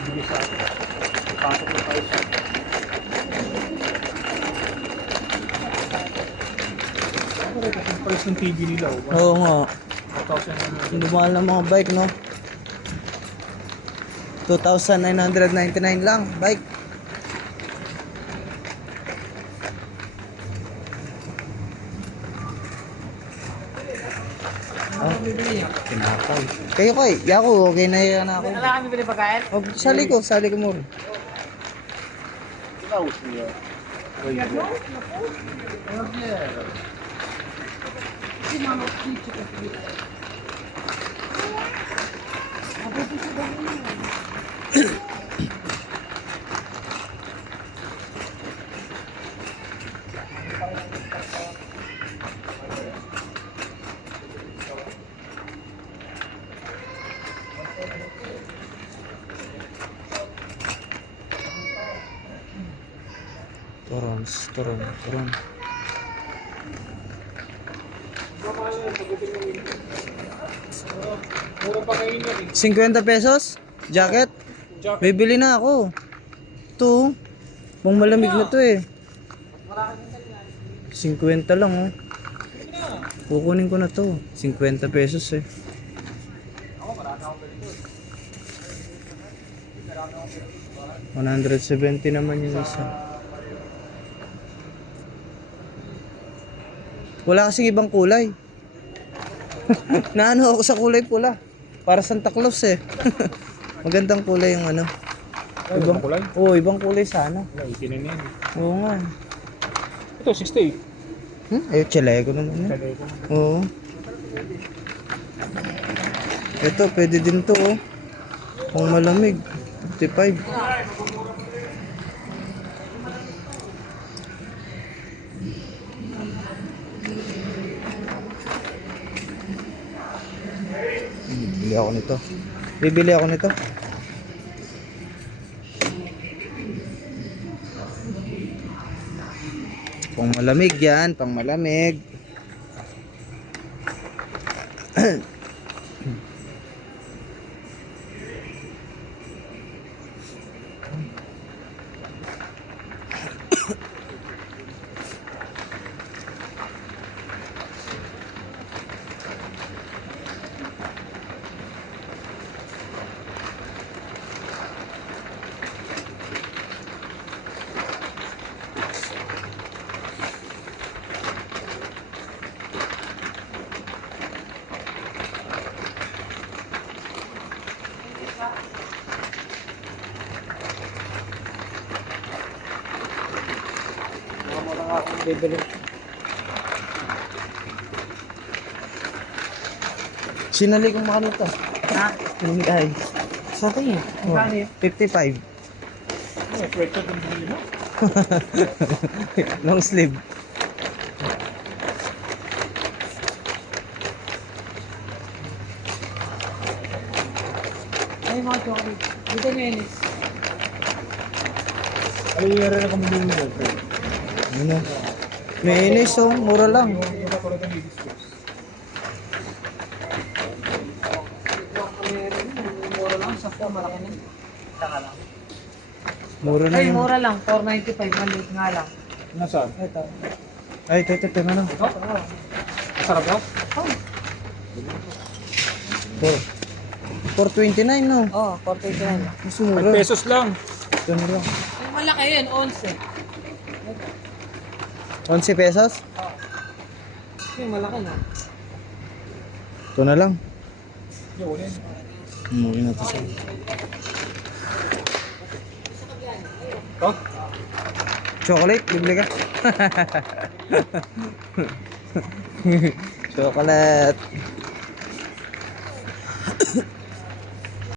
bibigay sa akin. Pasok na tayo siya. Ako rin kasi yung price ng TV nila. Oo nga. 1,000. Hindi mahal ng mga bike, no? 2,999 lang, bike. Ah, tinapay. Kayo ko yako, okay na yan ako. Wala kami bili pagkain? Oh, sali ko mo. Laos niya. Turon. Mura pa kayo niya 50 pesos? Jacket? Jacket. Bibili na ako. Ito, pang malamig na to eh. 50 lang oh. Kukunin ko na to. 50 pesos eh. 170 naman yung isa. Wala kasing ibang kulay. Naano ako sa kulay pula. Para Santa Claus eh. Magandang kulay yung ano. Ibang kulay? Oo, ibang kulay sana. Wala, itinin yan. Oo nga. Ito, 68. Eh, tsalay ko naman eh. Sabi ko. Oo. Ito, pwede din to oh. Kung malamig. 55. Bibili ako nito. Bibili ako nito. Pang malamig yan, pang malamig. Bibili. Sinali kong makano to. Ha? Lumigay. Sa akin eh. Oh, Magkano yun? 55. Ano, pressure din bili mo? Long sleeve. Ay, mga chocolate. Dito nyo yun eh. Ano yung rin ako bumili mo? Ano? May inis oh, mura lang. Yung katulad ng hibiscus. Mura lang. Sakto, malaki na. Saka lang. Mura na Ay, yun. mura lang. 495. Maliit nga lang. Nasaan? Ito. Ay, ito na. Ito? Masarap daw? Oh. 429 no? Oh, 429 lang. Mas mura. 5 pesos lang. Ito na lang. Ay, malaki yun. 11. 11 pesos? Yung malaki na. Ito na lang. Yun eh. Umuwi na ito sa... Ito? Chocolate, bibili ka? Chocolate.